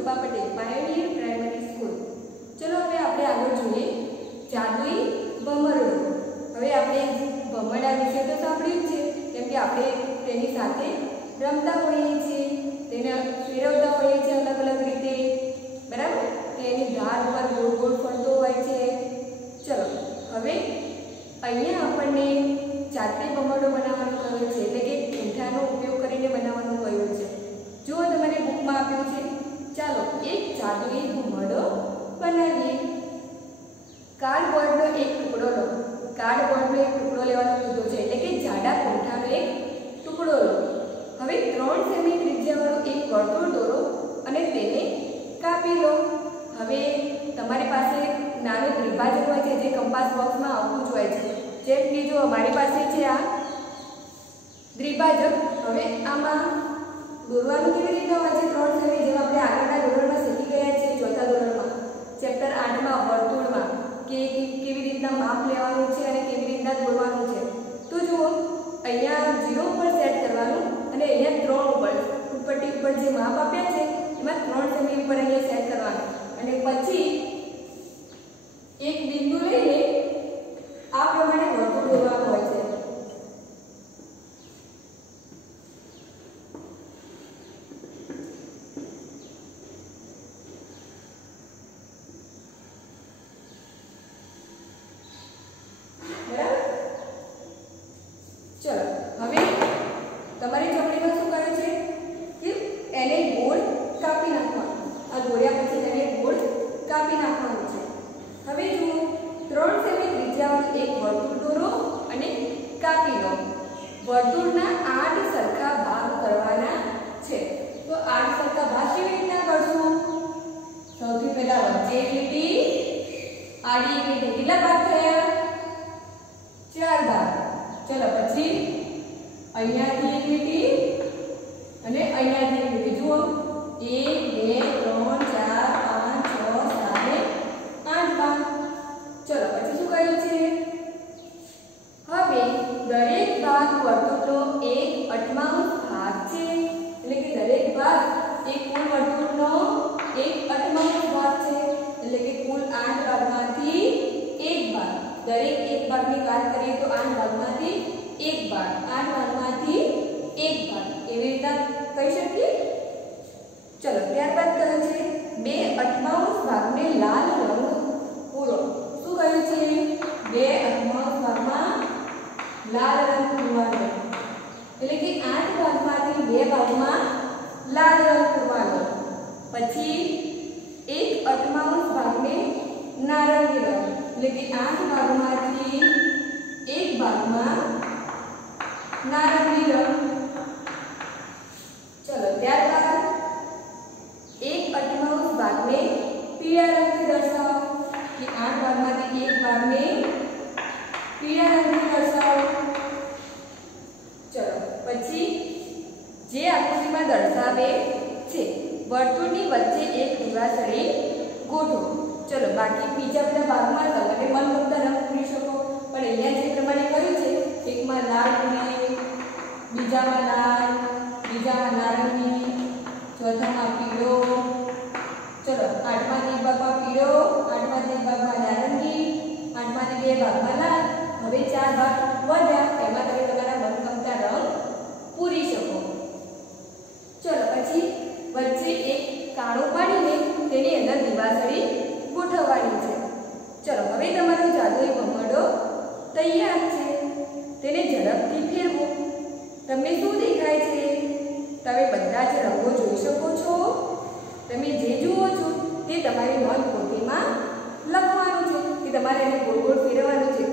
કૃપા Patel, pioneer primary school. ચલો હવે આપણે આગળ જોઈએ જાદુઈ ભમરડો। હવે આપણે ભમરડા વિશે તો સાંભળ્યું જ છે, કેમ કે આપણે તેની સાથે રમતા હોઈએ છીએ, તેને ફેરવતા હોઈએ છીએ અલગ અલગ રીતે, બરાબર। તેની ધાર પર ગોળ ગોળ ફરતો હોય છે। ચલો હવે અહીંયા આપણને જાતે ભમરડો બનાવવાનું કહ્યું છે, એટલે કે ઊંઠાનો ઉપયોગ કરીને બનાવવાનું કહ્યું છે। જો તમારે બુકમાં આપ્યું છે, ચાલો એક જાદુઈ ભમરડો બનાવીએ। કાર્ડબોર્ડનો એક ટુકડો લો। કાર્ડબોર્ડનો એક ટુકડો લેવાનો કીધો છે, એટલે કે જાડા કોઠાનો એક ટુકડો લો। હવે 3 સેમી ત્રિજ્યાવાળું એક વર્તુળ દોરો અને તેને કાપી લો। હવે તમારી પાસે નાનું દ્વિભાજક હોય છે, જે કંપાસ બોક્સમાં આવતું જ હોય છે, જેમ કે જો અમારી પાસે છે આ દ્વિભાજક। હવે આમાં દોરવાનું કેવી રીતે હોય છે? 3 સેમી, જેમ આપણે આગળના ધોરણમાં શીખી ગયા છીએ, ચોથા ધોરણમાં ચેપ્ટર 8માં વર્તુળમાં કે કેવી રીતના માપ લેવાનું છે અને કેવી રીતના દોરવાનું છે। તો જુઓ અહીંયા 0 ઉપર સેટ કરવાનું અને અહીંયા 3 ઉપર ફૂટપટ્ટી ઉપર જે માપ આપ્યા છે એમાં 3 સેમી ઉપર અહીંયા સેટ કરવાનું અને પછી એક બિંદુ લઈને આ પ્રમાણે વર્તુળ દોરવાનું હોય છે। ચલો હવે તમારી ચોપડીમાં શું કરે છે કે એને ગોળ કાપી નાખવાનું। આ દોર્યા પછી એને ગોળ કાપી નાખવાનું છે। હવે જુઓ 3 સેમી ત્રિજ્યાવાળું એક વર્તુળ દોરો અને કાપી લો। વર્તુળના 8 સરખા ભાગ કરવાના છે। તો 8 સરખા ભાગ કેવી રીતના કરશું? સૌથી પહેલા વચ્ચે એક લીટી, આડી એક લીટી, કેટલા ભાગ થયા? 4 ભાગ। चलो પછી અહીંયાથી એક લીટી અને અહીંયાથી એક લીટી। જુઓ 1 2 3 4 5 6 7 8 ભાગ। ચલો પછી શું કહ્યું છે? હવે દરેક ભાગ વર્તુળનો 1/8 ભાગ છે, એટલે કે દરેક ભાગ એક કુલ વર્તુળનો 1/8 ભાગ છે, એટલે કે કુલ 8 ભાગમાંથી 1 ભાગ। દરેક એક ભાગની વાત કરીએ તો 8 ભાગમાંથી 1 ભાગ, 8 ભાગમાંથી 1 ભાગ એવી રીતે કહી શકીએ। ચલો ત્યારબાદ કહ્યું છે 2/8 ભાગને લાલ રંગ પૂરો। શું કહ્યું છે? 2/8 ભાગમાં લાલ રંગ પૂરવાનો, એટલે કે 8 ભાગમાંથી 2 ભાગમાં લાલ રંગ પૂરવાનો। પછી 1/8 ભાગને નારંગી રંગ, એટલે કે 8 ભાગમાંથી 1 ભાગમાં નારંગી રંગ। ચલો ત્યારબાદ 1/8 ભાગને પીળા રંગથી દર્શાવો, કે 8 ભાગમાંથી 1 ભાગને પીળા રંગથી દર્શાવો। ચલો પછી જે આકૃતિમાં દર્શાવે છે વર્તુળની વચ્ચે એક દિવાસળી ગોઠવો। चलो बाकी बीजा બધા ભાગમાં તમે મનગમતા રંગ પૂરી શકો, પણ અહીંયા જે પ્રમાણે કર્યું છે એકમાં લાલ પૂરી, બીજામાં લાલ, બીજામાં નારંગી, ચોથામાં પીળો, ચલો 8માંથી 1 ભાગમાં પીળો, 8માંથી 1 ભાગમાં નારંગી, 8માંથી 2 ભાગમાં લાલ। હવે 4 ભાગ વધ્યા, એમાં તમે તમારા મનગમતા રંગ પૂરી શકો। ચલો પછી વચ્ચે એક કાણો પાડીને તેની અંદર દિવાસળી ગોઠવવાની છે। ચલો હવે તમારો જાદુઈ ભમરડો તૈયાર છે। તેને ઝડપથી ફેરવો। તમને શું દેખાય છે? તમે બધા જ રંગો જોઈ શકો છો। તમે જે જુઓ છો તે તમારી નોટબુકમાં લખવાનું છે, કે તમારે એને ગોળ ગોળ ફેરવવાનું છે।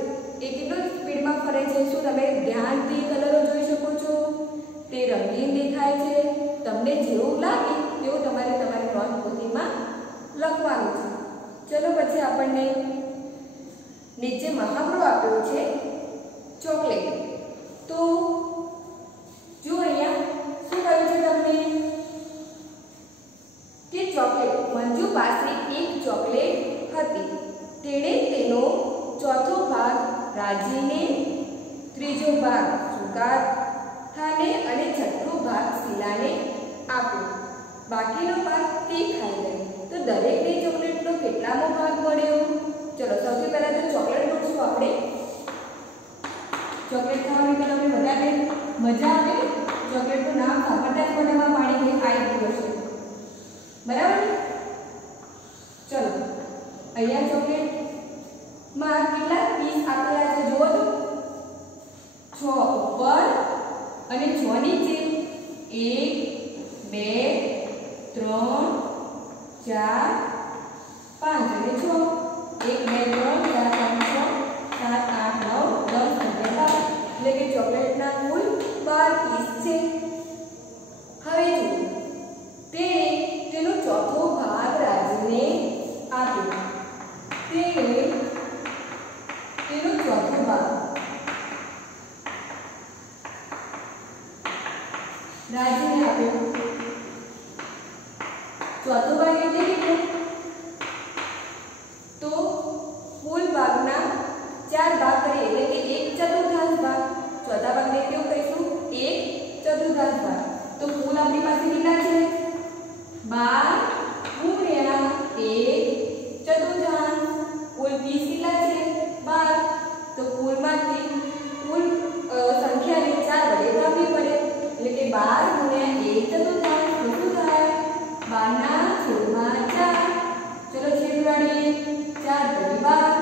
એ કેટલો સ્પીડમાં ફરે છે શું તમે ધ્યાનથી કલરો જોઈ શકો છો? તે રંગીન દેખાય છે? તમને જેવું લાગે તેવું તમારે તમારી નોટબુકમાં લખવાનું છે। चलो પછી આપણને નીચે મહાવરો આપ્યો છે ચોકલેટ। તો જો અહીંયા શું કહ્યું છે તમને કે ચોકલેટ મંજુ પાસે એક ચોકલેટ હતી। તેણે તેનો ચોથો ભાગ રાજીને, ત્રીજો ભાગ સુગાતાને અને છઠ્ઠો ભાગ શીલાને આપ્યો। બાકીનો ભાગ તે ખાઈ ગઈ તો દરેકને ચોકલેટનો કેટલામો ભાગ મળ્યો? ચલો સૌથી પહેલા તો ચોકલેટ જોડશું આપણે. ચોકલેટ ખાવાની તો તમને બધાને મજા આવે. ચોકલેટનું નામ સાંભળતા જ મોઢામાં પાણી આવી ગયું છે, બરાબર? ચલો અહીંયા ચોકલેટમાં કેટલા પીસ આપેલા છે જુઓ તો. 6 ઉપર અને 6 નીચે. 1 2 3 4 5 અને 6. 1 2 3 4 5 6 7 8 9 10 અને 12 એટલે કે ચોકલેટના કુલ 12 પીસ છે. હવે જુઓ તેણે તેનો ચોથો ભાગ રાજને આપ્યો. તેણે તેનો ચોથો ભાગ રાજને આપ્યો. ચોથો ભાગ એટલે કેટલો? તો કુલ ભાગના 4 ભાગ કરીએ એટલે કે 1/4 ભાગ. ચોથા ભાગને કેવું કહીશું? 1/4 ભાગ. તો કુલ આપણી પાસે કેટલા છે? 12 ગુણ્યા 1/4. કુલ પીસ કેટલા છે? 12. તો કુલમાંથી કુલ સંખ્યાને 4 વડે ભાગવી પડે એટલે કે 12 ગુણ્યા 1/4 શું થાય? 12/4. ચલો છેદ વાળીએ. 4 × 12.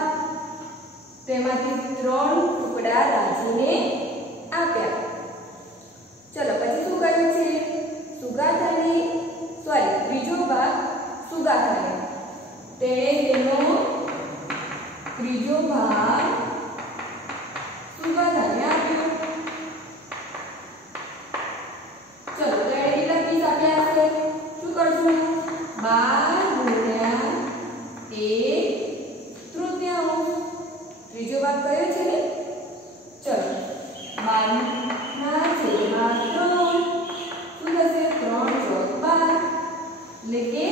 તેમાંથી 3 ટુકડા રાજને આપ્યા. ચલો પછી શું કર્યું છે? સુગાથાને ત્રીજો ભાગ સુગાથાને તેણે તેનો ત્રીજો ભાગ સુગાથાને આપ્યો. ચલો તેણે કેટલા પીસ આપ્યા હશે? શું કરશું? 12 ગુણ્યા 1/3. ત્રીજો ભાગ કયો છે ને? ચલો 12/3 શું થશે? 3/4 એટલે કે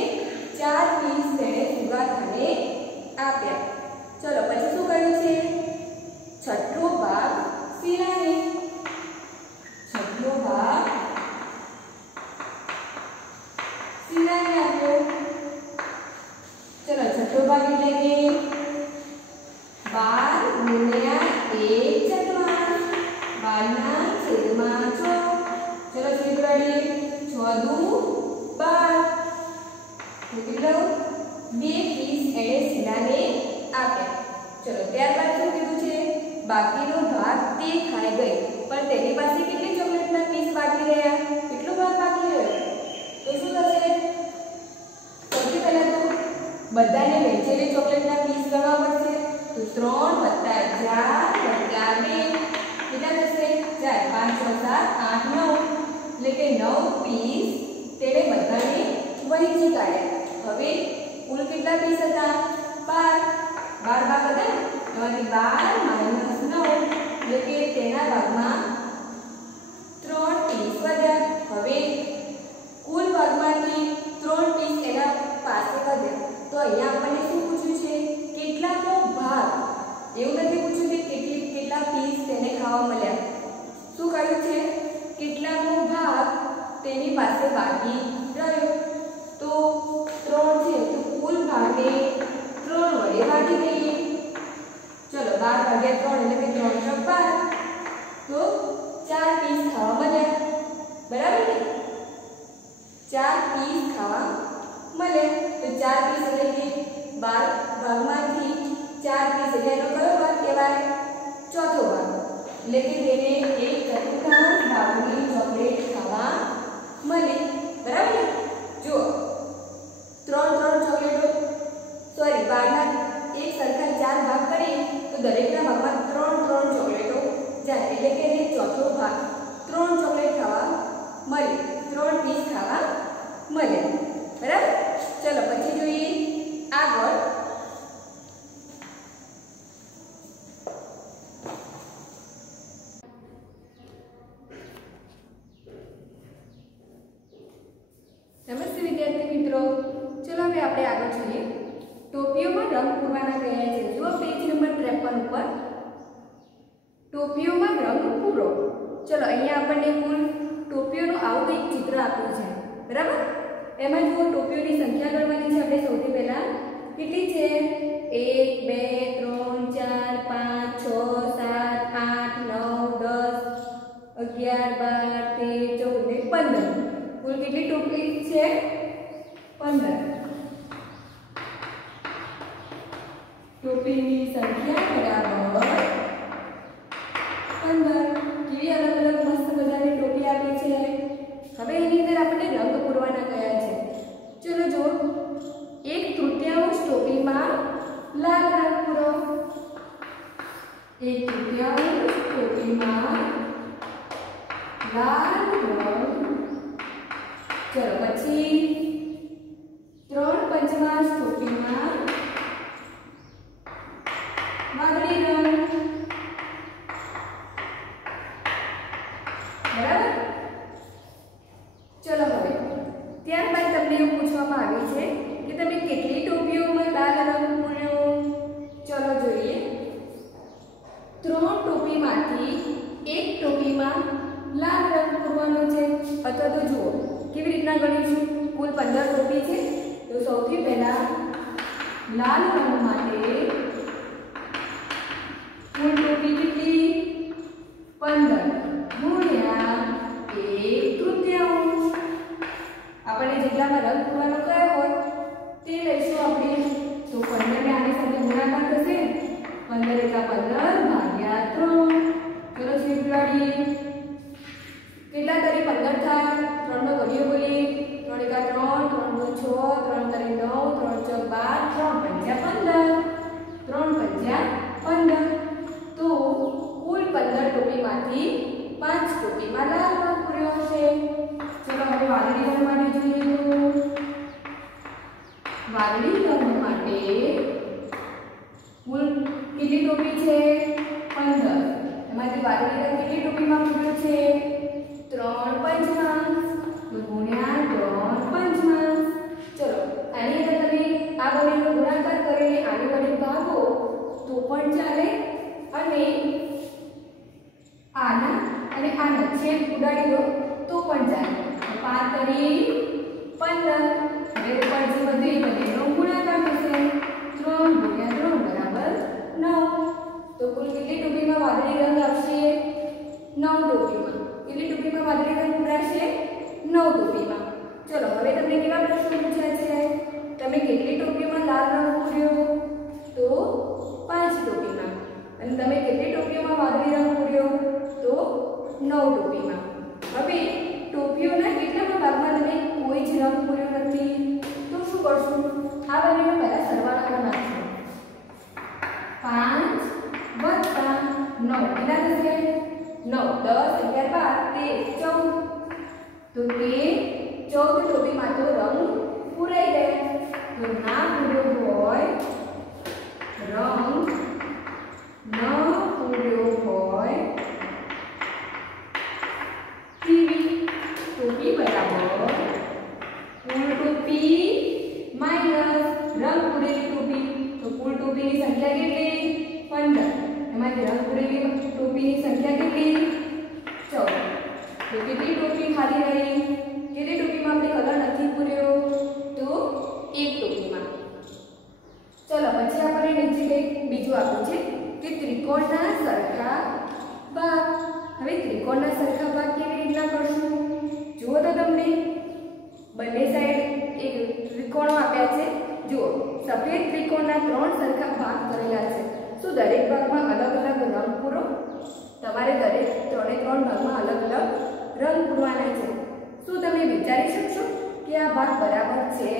4 પીસ તેણે સુગાથાને આપ્યા. ચલો પછી શું કર્યું છે? છઠ્ઠો ભાગ શીલાને. છઠ્ઠો ભાગ શીલાને આપ્યો. ચલો છઠ્ઠો ભાગ એટલે કે 12 ગુણ્યા 1/4. 12/4. ચલો છેદ વાળીએ. 6 દુ 12. કેટલો? 2 પીસ એણે શીલાને આપ્યા. ચલો ત્યારબાદ શું કીધું છે? બાકીનો ભાગ તે ખાઈ ગઈ પણ તેની પાસે કેટલી ચોકલેટના પીસ બાકી રહ્યા? કેટલો ભાગ બાકી રહ્યો? તો શું થશે? સૌથી પહેલા તો બધાને વહેંચેલી ચોકલેટના પીસ ગણવા પડશે. તો 3 + 4 + 2 કેટલા થશે? 4 5 6 7 8 9 એટલે કે 9 પીસ તેણે બધાને વહેંચી કાઢ્યા. હવે કુલ કેટલા પીસ હતા? 12 ભાગ હતા. એમાંથી 12 - 9 એટલે કે તેના ભાગમાં 3 પીસ વધ્યા. હવે કુલ ભાગમાંથી 3 પીસ એના પાસે વધ્યા. તો અહીંયા આપણને શું પૂછ્યું છે? કેટલાનો ભાગ. એવું નથી પૂછ્યું કે કેટલા પીસ તેને ખાવા મળ્યા. શું કહ્યું છે? કેટલાનો ભાગ તેની પાસે બાકી રહ્યો. તો 3 છે તો કુલ ભાગને 3 વડે ભાગી દઈએ. ચલો 12 / 3 એટલે કે 3 × 12. તો 4 પીસ ખાવા મળ્યા. બરાબર ને? 4 પીસ ખાવા મળ્યા. તો 4 પીસ એટલે કે 12 ભાગમાંથી 4 પીસ એટલે એનો કયો ભાગ કહેવાય? ચોથો ભાગ. એટલે કે તેને 1/4 ભાગની ચોકલેટ ખાવા મળી. બરાબર ને? જુઓ 3 ચોકલેટો સોરી 12 ના એક સરખા 4 ભાગ કરીએ તો દરેકના ભાગમાં 3 ચોકલેટો જાય એટલે કે એને ચોથો ભાગ 3 ચોકલેટ ખાવા મળી. 3 પીસ ખાવા મળ્યા. બરાબર? ચલો પછી જોઈએ આગળ. નમસ્તે વિદ્યાર્થી મિત્રો. ચલો હવે આપણે આગળ જોઈએ. ટોપીઓમાં રંગ પૂરવાના કહ્યા છે. જો પેજ નંબર 53 ઉપર ટોપીઓમાં રંગ પૂરો. ચલો અહીંયા આપણને કુલ ટોપીઓનું આવું એક ચિત્ર આપ્યું છે. બરાબર? એમાં જુઓ ટોપીઓની સંખ્યા ગણવાની છે આપણે સૌથી પહેલા કેટલી છે 1 2 3 4 5 6 7 8 9 10 11 12 13 14 15 કુલ કેટલી ટોપી છે 15 ટોપીની સંખ્યા બરાબર 15 કેવી અલગ અલગ મસ્ત મજાની ટોપી આપી છે હવે એની અંદર આપણે રંગ પૂરવાના કયા છે ચલો જો 1/3 ટોપીમાં લાલ રંગ પૂરો 1/3 ટોપીમાં લાલ રંગ ચલો પછી 3/5 ટોપીમાં વાદળી રંગ બરાબર ચલો હવે ત્યારબાદ તમને એવું પૂછવામાં આવ્યું છે કે તમે કેટલી ટોપીઓમાં લાલ રંગ પૂર્યો ચલો જોઈએ 3 ટોપીમાંથી એક ટોપીમાં લાલ રંગ પૂરવાનો છે અથવા તો જુઓ કેવી રીતના ગણીશું કુલ 15 ટોપી છે તો સૌથી પહેલા લાલ રંગ માટે કુલ ટોપી કેટલી 15 ગુણ્યા 1/3 આપણે જેટલામાં રંગ પૂરવાનો કયો હોય તે લઈશું આપણે તો 15 ને આની સાથે ગુણાકાર થશે 15 * 15 ભાગ્યા 3 ચલો શીખવાડીએ કેટલા તરી 15 થાય 3 નો ઘડિયો બોલીએ 3 * 3 3 * 6 3 * 9 3 * 12 3 × 5 = 15 તો કુલ 15 ટોપીમાંથી 5 ટોપીમાં લાલ રંગ પૂર્યો છે ચલો હવે વાદળી રંગ માટે જોઈએ તો વાદળી રંગ માટે કુલ કેટલી ટોપી છે 15 એમાંથી વાદળી રંગ કેટલી ટોપીમાં પૂર્યો છે 3/5 તો ગુણ્યા 3/5 ચલો આની અંદર તમે આ બંનેનો ગુણાકાર કરીને આની વડે ભાગો તો પણ ચાલે અને આના અને આના છેદ ઉડાડી દો તો પણ ચાલે 5 તરી 15 હવે ઉપર જે બધી બંનેનો ગુણાકાર થશે 3 × 3 = 9 તો કુલ કેટલી ટોપીમાં વાદળી રંગ આવશે 9 ટોપીમાં કેટલી ટોપીમાં વાદળી રંગ પૂરાશે 9 ટોપીમાં ચલો હવે તમને કેવા પ્રશ્નો પૂછ્યા છે તમે કેટલી ટોપીમાં લાલ રંગ પૂર્યો તો 5 ટોપીમાં અને તમે કેટલી ટોપીઓમાં વાદળી રંગ પૂર્યો તો 9 ટોપીમાં હવે ટોપીઓના કેટલામાં ભાગમાં તમે કોઈ જ રંગ પૂર્યો નથી તો શું કરશું આ બંનેનો પહેલા સરવાળો કરી નાખશું 5 + 9 કેટલા થશે 9 10 11 12 13 14 તો તે 14 ટોપીમાં તો રંગ પૂરાઈ ગયા તો ના પૂર્યો હોય રંગ ન પૂર્યો હોય તેવી ટોપી બરાબર કુલ ટોપી માઈનસ રંગ પૂરેલી ટોપી તો કુલ ટોપીની સંખ્યા કેટલી 15 એમાંથી રંગ પૂરેલી ટોપીની સંખ્યા કેટલી 14 તો કેટલી ટોપી ખાલી રહી કેટલી ટોપીમાં આપણે કલર નથી પૂર્યો તો એક ટોપીમાં ચલો પછી આપણે નીચે કંઈક બીજું આપ્યું છે કે ત્રિકોણના સરખા ભાગ હવે ત્રિકોણના સરખા ભાગ કેવી રીતના કરશું જુઓ તો તમને બંને સાઈડ એક ત્રિકોણો આપ્યા છે જુઓ સફેદ ત્રિકોણના 3 સરખા ભાગ કરેલા છે તો દરેક ભાગમાં અલગ અલગ રંગ પૂરો તમારે દરેક 3 ભાગમાં અલગ અલગ રંગ પૂરવાના છે શું તમે વિચારી શકશો કે આ ભાગ બરાબર છે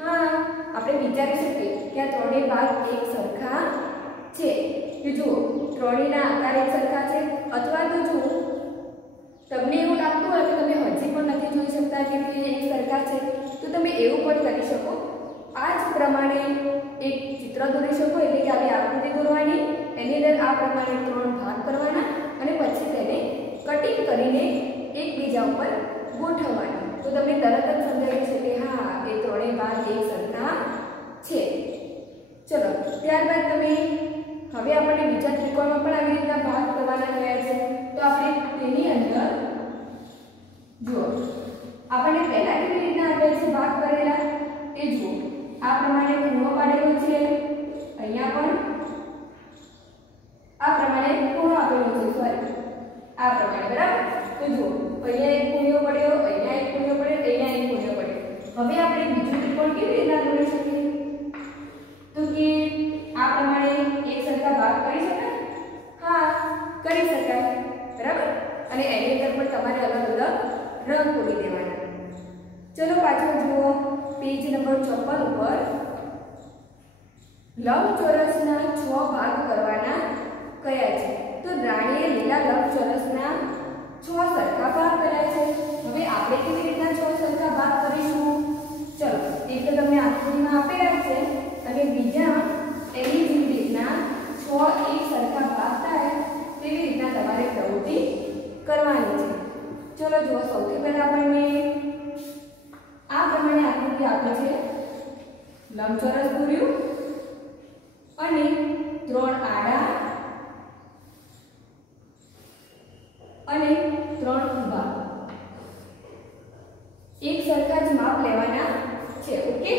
હા આપણે વિચારી શકીએ કે આ 3 ભાગ એક સરખા છે કે જુઓ 3ના આકાર એક સરખા છે અથવા તો જુઓ તમને એવું લાગતું હોય કે તમે હજી પણ નથી જોઈ શકતા કે તે એક સરખા છે તો તમે એવું પણ કરી શકો આ જ પ્રમાણે એક ચિત્ર દોરી શકો એટલે કે આવી આકૃતિ દોરવાની એની અંદર આ પ્રમાણે 3 ભાગ કરવાના અને પછી તેને કટિંગ કરીને એકબીજા ઉપર ગોઠવવાના તો તમને તરત જ સમજાય છે કે હા એ 3 ભાગ એક સરખા છે ચલો ત્યારબાદ તમે હવે આપણે બીજા ત્રિકોણમાં પણ આવી રીતના ભાગ કરવાના રહ્યા છે તો આપણે તેની અંદર જુઓ આપણને પહેલા કેવી રીતના આપ્યા છે ભાગ કરેલા એ જુઓ આ પ્રમાણે ખૂણો પાડેલો છે અહીંયા પણ આ પ્રમાણે ખૂણો આપેલો છે સોરી આ પ્રમાણે બરાબર તો જુઓ અહીંયા એક ખૂણો પડ્યો અહીંયા એક ખૂણો પડ્યો અહીંયા એક ખૂણો પડ્યો હવે આપણે બીજું ત્રિકોણ કેવી રીતના દોરી શકીએ તો કે આ પ્રમાણે એક સરખા ભાગ કરી શકાય હા કરી શકાય બરાબર અને એની અંદર પણ તમારે અલગ અલગ રંગ પૂરી દેવાના ચલો પાછળ જુઓ પેજ નંબર 54 ઉપર લંબચોરસના 6 ભાગ કરવાના કયા છે તો રાણીએ લીલા લંબચોરસના 6 સરખા ભાગ કર્યા છે હવે આપણે કેવી રીતના 6 સરખા ભાગ કરીશું ચલો એક તો તમને આકૃતિમાં આપેલા છે અને બીજા એની જેવી રીતના 6 એક સરખા ભાગ થાય તેવી રીતના તમારે પ્રવૃત્તિ કરવાની છે ચલો જુઓ સૌથી પહેલા આપણને આ પ્રમાણે આકૃતિ આપે છે લંબચોરસ દોર્યું અને 3 આડા અને 3 ઊભા એક સરખા જ માપ લેવાના છે ઓકે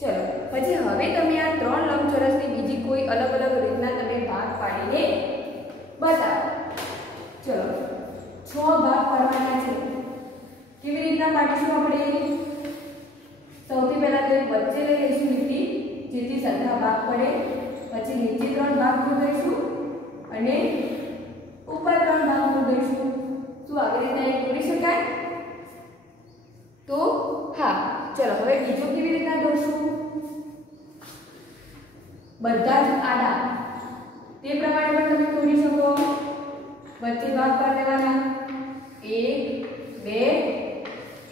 ચલો પછી હવે તમે આ 3 લંબચોરસની બીજી કોઈ અલગ અલગ રીતના તમે ભાગ પાડીને બતાવો ચલો 6 ભાગ પાડવાના છે કેવી રીતના પાડીશું આપણે સૌથી પહેલા તો વચ્ચે લઈ લઈશું લીટી જેથી સરખા ભાગ પડે પછી નીચે 3 ભાગ દોરીશું અને ઉપર 3 ભાગ દોરીશું શું આવી રીતના એક દોરી શકાય તો હા ચલો હવે બીજું કેવી રીતના દોરશું બધા જ આડા તે પ્રમાણે પણ તમે દોરી શકો વચ્ચે ભાગ પાડી દેવાના 1 2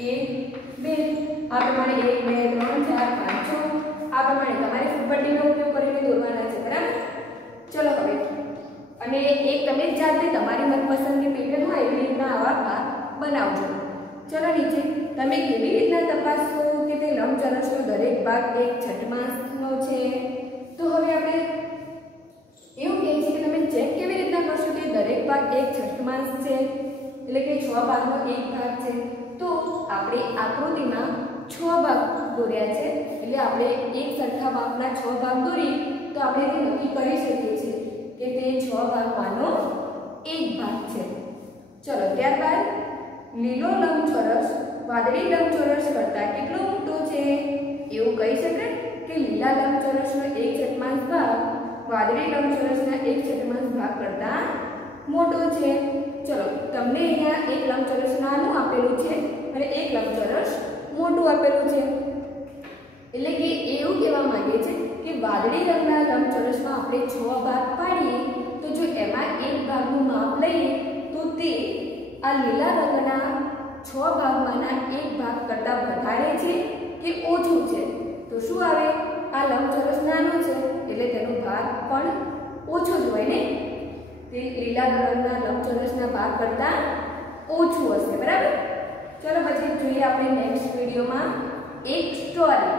1 2 આ પ્રમાણે 1 2 3 4 5 6 આ પ્રમાણે તમારે ફૂટપટ્ટીનો ઉપયોગ કરીને દોરવાના છે બરાબર ચલો હવે અને એક તમે જાતે તમારી મનપસંદની પેટર્ન હોય એવી રીતના આવા ભાગ બનાવજો ચલો નીચે તમે કેવી રીતના તપાસશો કે તે લંબચોરસનો દરેક ભાગ એક છઠ્ઠાંશનો છે તો હવે આપણે એવું કહે છે કે તમે ચેક કેવી રીતના કરશો કે દરેક ભાગ એક છઠ્ઠાંશ છે એટલે કે 6 ભાગનો એક ભાગ છે તો આપણે આકૃતિમાં 6 ભાગ દોર્યા છે એટલે આપણે એક સરખા ભાગના 6 ભાગ દોરી તો આપણે તે નક્કી કરી શકીએ છીએ કે તે 6 ભાગમાંનો એક ભાગ છે ચલો ત્યારબાદ લીલો લંબચોરસ વાદળી લંબચોરસ કરતાં કેટલો મોટો છે એવું કહી શકાય કે લીલા લંબચોરસનો એક છઠ્ઠાંશ ભાગ વાદળી લંબચોરસના એક છઠ્ઠાંશ ભાગ કરતાં મોટો છે ચલો તમને અહીંયા એક લંબચોરસ નાનું આપેલું છે અને એક લંબચોરસ મોટું આપેલું છે એટલે કે એવું કહેવા માંગે છે કે વાદળી રંગના લંબચોરસમાં આપણે 6 ભાગ પાડીએ તો જો એમાં એક ભાગનું માપ લઈએ તો તે આ લીલા રંગના 6 ભાગમાંના એક ભાગ કરતાં વધારે છે કે ઓછું છે તો શું આવે આ લંબચોરસ નાનું છે એટલે તેનો ભાગ પણ ઓછો જ હોય ને તે લીલા રંગના લંબચોરસના ભાગ કરતાં ઓછું હશે બરાબર ચલો પછી જોઈએ આપણે નેક્સ્ટ વિડીયોમાં એક સ્ટોરી